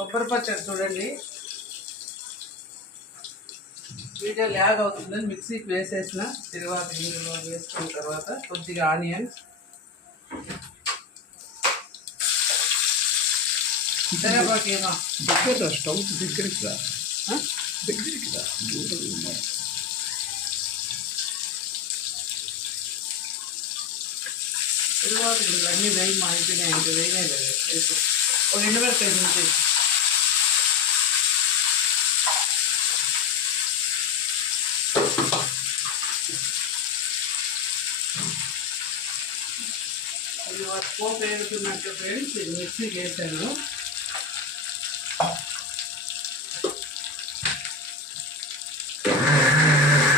కొబ్బరి పచ్చడి చూడండి, వీడియో ల్యాగ్ అవుతుందని మిక్సీకి వేసేసిన. తిరువాత గింజలో వేసుకున్న తర్వాత కొద్దిగా ఆనియన్స్, కరివేపాకేమో దగ్గర స్టవ్ దగ్గరికి రా, దగ్గరికి రా. తిరువాత గింజలు అన్నీ వేయి అయిపోయినాయి, ఇంకా వేయనే లేదు. ఒక 2 వరకు నుంచి పోపు వేడుతున్నట్టు ఫ్రెండ్స్ మిక్సీకి వేసాను.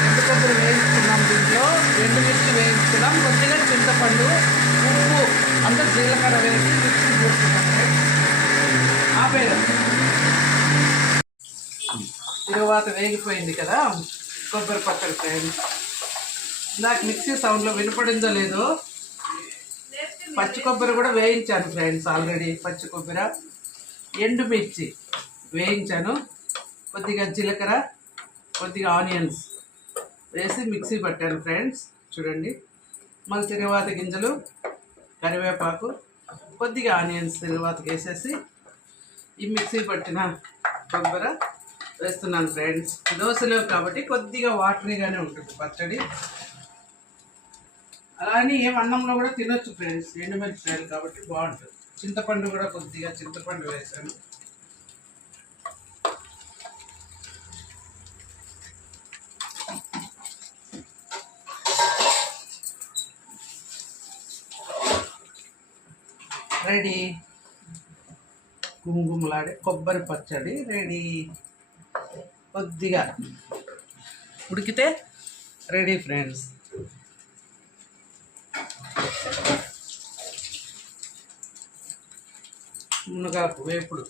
ఎండు కొబ్బరి వేయించుకున్నాం, దీంట్లో ఎండుమిర్చి వేయించుకున్నాం, కొద్దిగా చింతపండు, ఉప్పు, అంత జీలకర్ర వేసి మిక్సీ చేసుకున్నాం ఫ్రెండ్స్. ఆపేరు తరువాత వేగిపోయింది కదా కొబ్బరి పచ్చడి ఫ్రెండ్స్. నాకు మిక్సీ సౌండ్లో వినపడిందో లేదో, పచ్చి కొబ్బరి కూడా వేయించాను ఫ్రెండ్స్. ఆల్రెడీ పచ్చి కొబ్బరి, ఎండుమిర్చి వేయించాను, కొద్దిగా జీలకర్ర, కొద్దిగా ఆనియన్స్ వేసి మిక్సీ పట్టాను ఫ్రెండ్స్. చూడండి, మళ్ళీ తిరువాత గింజలు, కరివేపాకు, కొద్దిగా ఆనియన్స్ తిరువాతకి వేసేసి ఈ మిక్సీ పట్టిన కొబ్బరి వేస్తున్నాను ఫ్రెండ్స్. దోశలో కాబట్టి కొద్దిగా వాటరీగానే ఉంటుంది పచ్చడి. అలానే ఏం అన్నంలో కూడా తినొచ్చు ఫ్రెండ్స్, ఎండుమిరపకాయలు కాబట్టి బాగుంటుంది. చింతపండు కూడా కొద్దిగా చింతపండు వేసాను. రెడీ, గుమగుమలాడే కొబ్బరి పచ్చడి రెడీ. కొద్దిగా ఉడికితే రెడీ ఫ్రెండ్స్. మునగాకు వేపుడు.